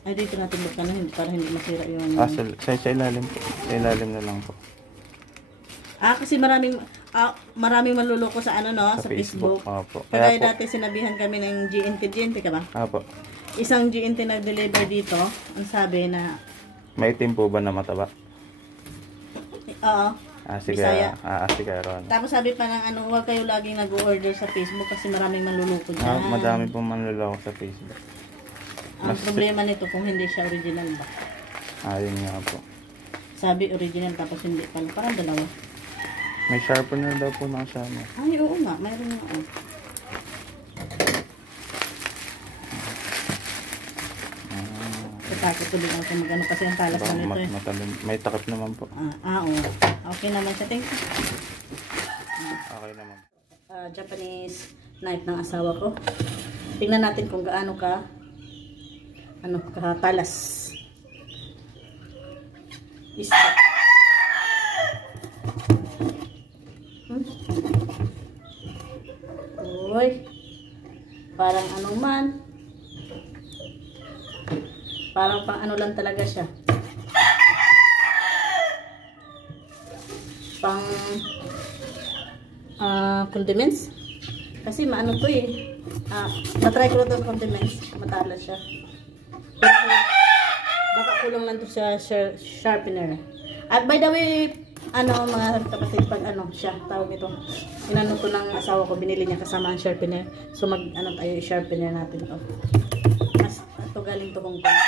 Ay, dito natin buksan na para hindi masira yung... Sa ilalim po. Sa ilalim na lang po. Kasi maraming manluloko sa ano, no? Sa Facebook. Opo. Kaya dati sinabihan kami ng GNT ka ba? Opo. Isang GNT nag-deliver dito. Ang sabi na... May itim po ba na mataba? Oo. Sige, sige, Ron. Tapos sabi pa ng ano, huwag kayo laging nag-order sa Facebook kasi maraming manluloko dyan. Madami pong manluloko sa Facebook. Ang problema nito kung hindi siya original ba? Ayun nga po. Sabi original tapos hindi pala. Parang dalawa. May sharpener daw po nakasama. Ay, oo nga. Mayroon nga. Takot ko din ako mag-ano kasi ang talas na nito eh. May takip naman po. Oo. Okay naman siya. Thank you. Okay naman. Japanese knife ng asawa ko. Tingnan natin kung gaano ka katalas. Isa. Uy. Parang ano man. Parang pang ano lang talaga siya. Pang condiments. Kasi maano to eh. Natry ko na itong condiments. Matalas siya. Baka kulang lang to sa sharpener. At by the way, mga kapatid, pag siya, tawag ito. Inano ko ng asawa ko, binili niya kasama ang sharpener. So tayo i-sharpener natin to. Ito galing to Hong Kong.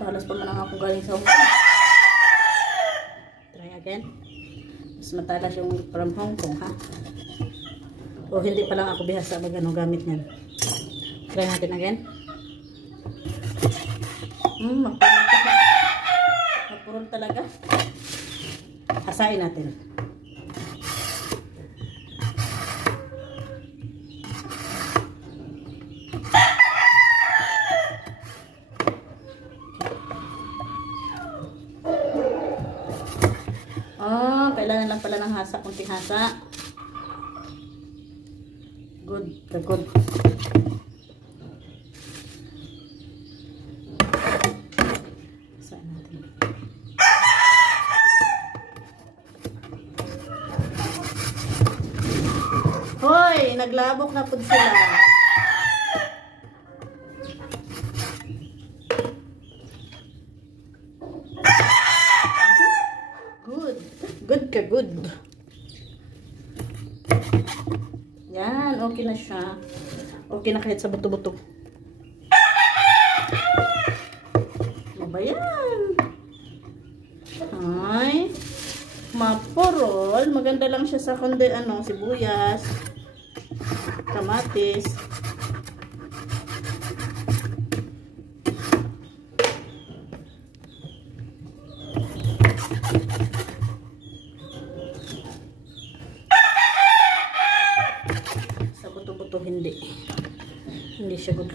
Talas pa man ako galing sa Hong Kong. Try again. Mas matalas yung from Hong Kong, ha? O hindi pa lang ako bihasa mag gamit niyan. Try natin again. Mapurol talaga. Asahin natin. Kailangan lang pala ng hasa, kunting hasa. Good. Saan natin? Hoy, naglabok na po sila. Good. Yan, okay na siya. Okay na kahit sa buto-buto. Ano ba yan? Ay, mapurol. Maganda lang siya sa kundi sibuyas, kamatis. Hindi siya good.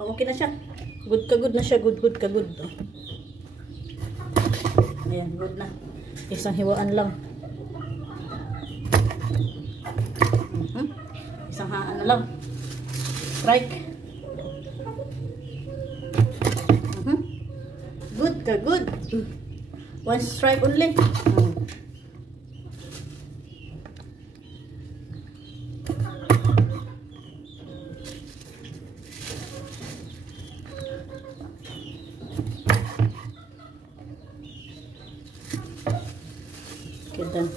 Okay na siya. Good na siya. Good. Ayan, good na. Isang hiwaan lang. Isang lang. Strike. Good. One strike only. Okay, done.